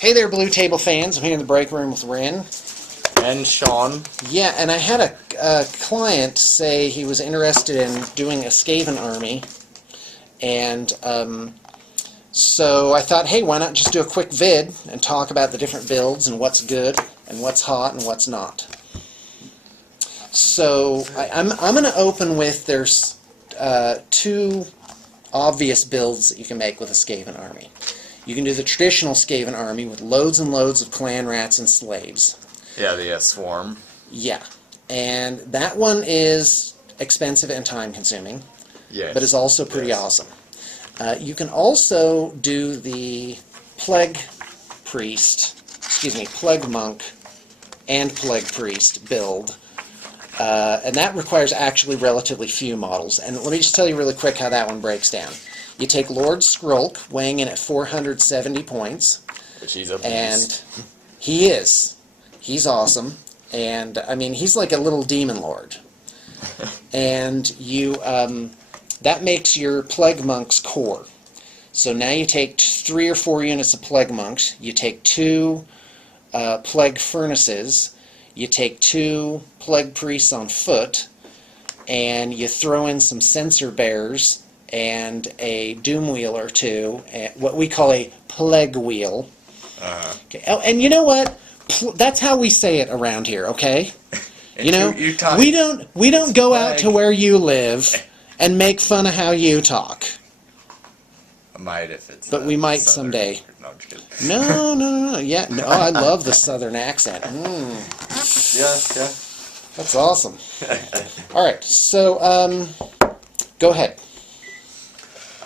Hey there, Blue Table fans. I'm here in the break room with Ren. And Sean. Yeah, and I had a client say he was interested in doing a Skaven army. And so I thought, hey, why not just do a quick vid and talk about the different builds and what's good and what's hot and what's not. So I'm going to open with, there's two obvious builds that you can make with a Skaven army. You can do the traditional Skaven army with loads and loads of clan rats and slaves. Yeah, the swarm. Yeah, and that one is expensive and time-consuming, Yes. but is also pretty awesome. You can also do the Plague Monk and Plague Priest build, and that requires actually relatively few models. And let me just tell you really quick how that one breaks down. You take Lord Skrulk, weighing in at 470 points. Which he's a beast. And he is. He's awesome. And, I mean, he's like a little demon lord. And you, that makes your Plague Monk's core. So now you take 3 or 4 units of Plague Monks, you take 2 Plague Furnaces, you take 2 Plague Priests on foot, and you throw in some Censer Bears, and a Doom Wheel or 2, what we call a Plague Wheel. Okay. Oh, and you know what? That's how we say it around here, okay? You know, we don't go out to where you live and make fun of how you talk. I might if it's. But we might Southern. someday. No, I'm just kidding. No. Yeah, no, I love the Southern accent. Yeah. That's awesome. All right, so go ahead.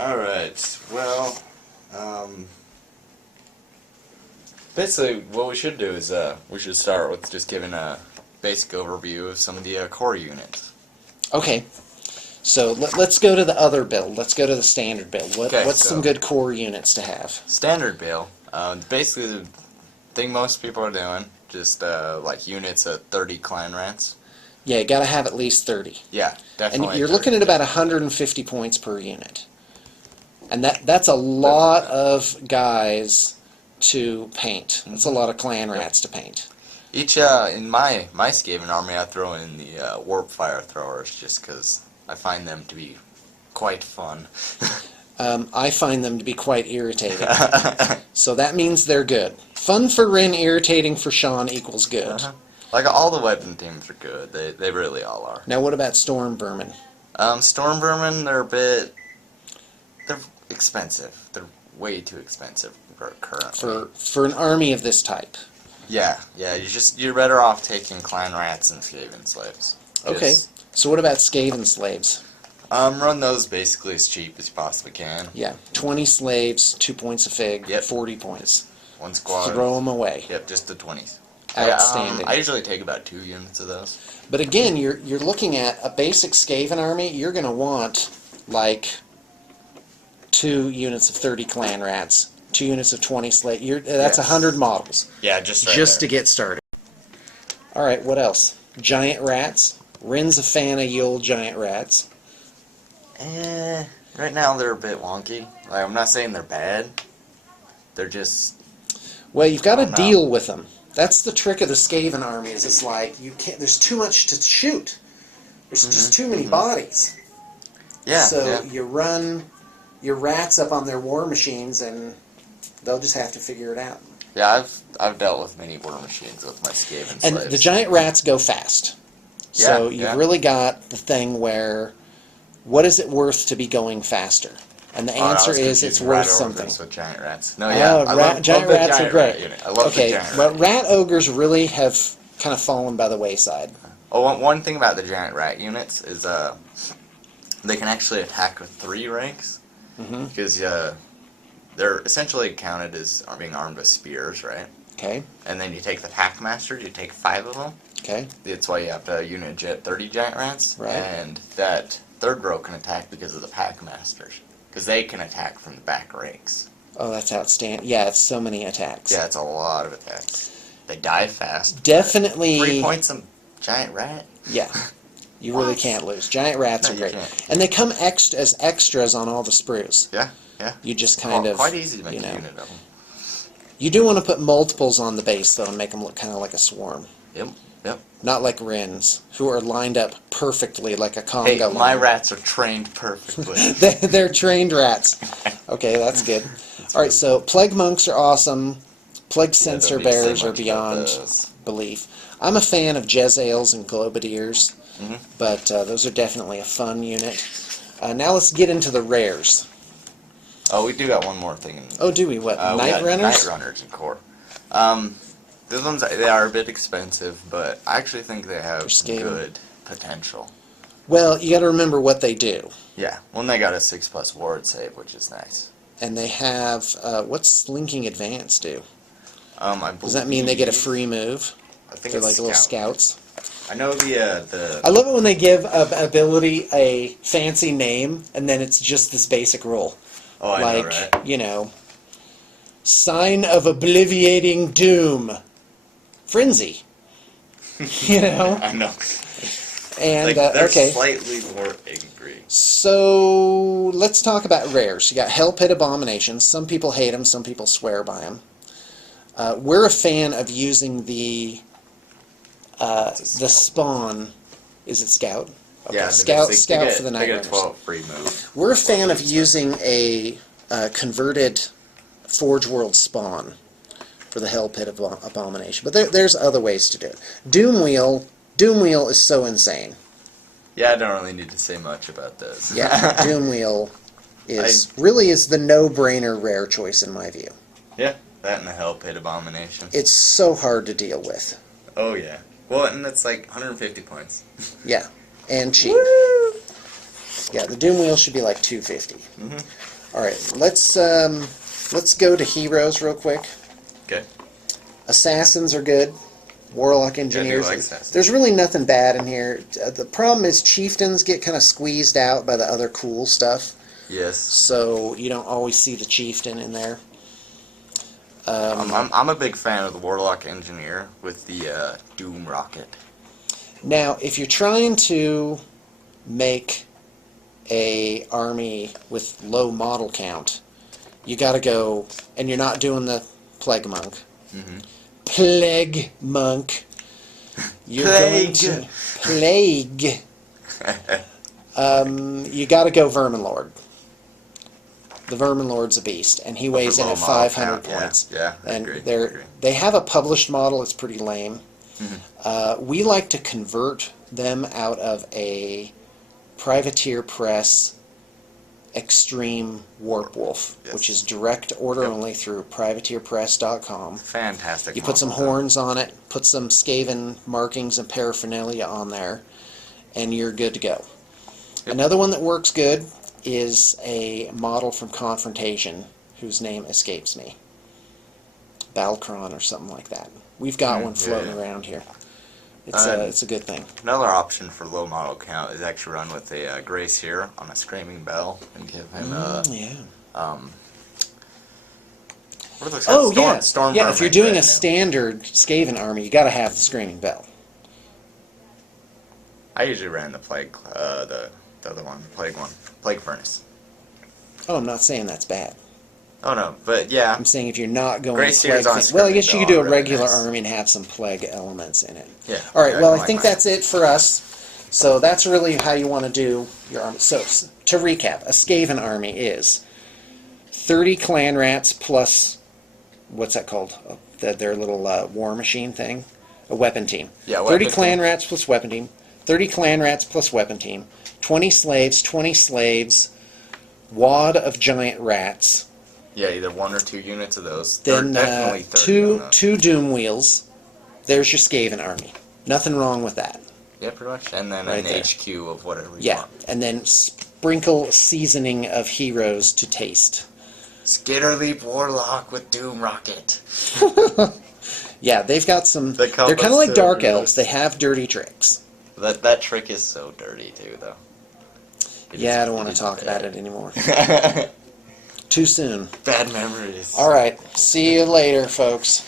Alright, well, basically what we should do is we should start with just giving a basic overview of some of the core units. Okay, so let's go to the other build. Let's go to the standard build. What's some good core units to have? Standard build, basically the thing most people are doing, just like units of 30 clan rats. Yeah, you got to have at least 30. Yeah, definitely. And you're looking at about 150 points per unit. And that's a lot of guys to paint. That's a lot of clan rats to paint. Each, in my Skaven army, I throw in the warp fire throwers just because I find them to be quite fun. I find them to be quite irritating. So that means they're good. Fun for Rin, irritating for Sean equals good. Like, all the weapon teams are good. They really all are. Now what about Storm Vermin? Storm Vermin, they're expensive. They're way too expensive currently. For an army of this type. Yeah. You're better off taking clan rats and Skaven slaves. Okay. So what about Skaven slaves? Run those basically as cheap as you possibly can. Yeah. 20 slaves, 2 points a fig, Yep. 40 points. One squad. Throw them away. Yep, just the 20s. Outstanding. I usually take about 2 units of those. But again, you're looking at a basic Skaven army. You're going to want like 2 units of 30 clan rats, 2 units of 20 slave. That's 100 models. Yeah, just to get started. All right, what else? Giant rats. Rin's a fan of ye old giant rats. Right now they're a bit wonky. Like, I'm not saying they're bad. They're just. Well, you've got to deal with them. That's the trick of the Skaven army. Is it's like you can't. There's too much to shoot. There's just too many bodies. Yeah. So you run your rats up on their war machines, and they'll just have to figure it out. Yeah, I've dealt with many war machines with my Skaven slaves. And the giant rats go fast. So you've really got the thing where, what is it worth to be going faster? And the answer is it's worth something. With giant rats. No, yeah, giant rats are great. I love the giant rat. Rat ogres really have kind of fallen by the wayside. Oh, one thing about the giant rat units is they can actually attack with 3 ranks. Because they're essentially counted as being armed with spears, right? Okay. And then you take the Packmasters, you take 5 of them. Okay. That's why you have to unit 30 giant rats. Right. And that 3rd row can attack because of the Packmasters. Because they can attack from the back ranks. Oh, that's outstanding. Yeah, it's so many attacks. Yeah, it's a lot of attacks. They die fast. Definitely. 3 points a giant rat? Yeah. You really can't lose. Giant rats are great. And they come as extras on all the sprues. Yeah. You just kind of... Quite easy to make a know. unit of them. You do want to put multiples on the base, though, and make them look kind of like a swarm. Yep, yep. Not like wrens, who are lined up perfectly like a conga Hey, line. my rats are trained perfectly. They're trained rats. Okay, that's good. All right, so plague monks are awesome. Plague censer bears are beyond belief. I'm a fan of Jezzails and Globadiers, but those are definitely a fun unit. Now let's get into the rares. Oh, we do got one more thing. Oh, do we? What? Night Runners? Night Runners in core. Those ones, they are a bit expensive, but I actually think they have good potential. Well, you got to remember what they do. Yeah, well, they got a 6+ ward save, which is nice. And they have, what's Slinking Advance do? Does that mean they get a free move? I think They're it's like little scouts. I know the. I love it when they give an ability a fancy name, and then it's just this basic rule. Oh, I know, right? You know, Sign of Obliviating Doom. Frenzy. You know? I know. And, they're okay. slightly more angry. So, let's talk about rares. You got Hell Pit Abominations. Some people hate them, some people swear by them. We're a fan of using the spawn. Is it Scout? Okay, Yeah, Scout for the Night They get Runners. a 12 free move. We're a fan of using a converted Forge World spawn for the Hell Pit Abomination. But there's other ways to do it. Doom Wheel is so insane. Yeah, I don't really need to say much about this. Yeah, Doom Wheel really is the no-brainer rare choice in my view. Yeah, that and the Hell Pit Abomination. It's so hard to deal with. Oh, yeah. Well, and that's like 150 points. Yeah, and cheap. Woo! Yeah, the Doom Wheel should be like 250. All right, let's go to heroes real quick. Okay. Assassins are good. Warlock Engineers. Yeah, I do like assassins. There's really nothing bad in here. The problem is chieftains get kind of squeezed out by the other cool stuff. Yes. So you don't always see the chieftain in there. I'm a big fan of the Warlock Engineer with the Doom Rocket. Now, if you're trying to make a army with low model count, you got to go, and you're not doing the Plague Monk. Plague Monk. You're going to Plague. You got to go Vermin Lord. The Vermin Lord's a beast, and he weighs in at 500 points. Yeah, I and agree. They have a published model. It's pretty lame. We like to convert them out of a Privateer Press Extreme Warp Wolf, which is direct order only through privateerpress.com. Fantastic. You put some horns on it, put some Skaven markings and paraphernalia on there, and you're good to go. Another one that works good is a model from Confrontation, whose name escapes me. Balcron or something like that. We've got one floating around here. It's a good thing. Another option for low model count is actually run with a Grey Seer on a Screaming Bell and give him Storm yeah. If you're doing a standard Skaven army, you got to have the Screaming Bell. I usually ran the Plague, the other one, Plague Furnace. Oh, I'm not saying that's bad. Oh no, but yeah. I'm saying if you're not going Grey to Seer's Plague on thing, well, I guess you could do a really regular nice. army and have some Plague elements in it. Yeah. All right. Well, I like think mine. that's it for us. So that's really how you want to do your army. So to recap, a Skaven army is 30 clan rats plus what's that called? Their little war machine thing, a weapon team. Yeah. 30 clan rats plus weapon team. 30 clan rats plus weapon team. 20 slaves. Wad of giant rats. Yeah, either 1 or 2 units of those. Then definitely 30 two Doom Wheels. There's your Skaven army. Nothing wrong with that. Yeah, pretty much. And then Right an there. HQ of whatever you Yeah, want. and then sprinkle seasoning of heroes to taste. Skitterleap Warlock with Doom Rocket. Yeah, they've got some. They're They're kind of like so Dark good. Elves. They have dirty tricks. That trick is so dirty too, though. I don't want to talk about it anymore. Too soon. Bad memories. All right, see you later, folks.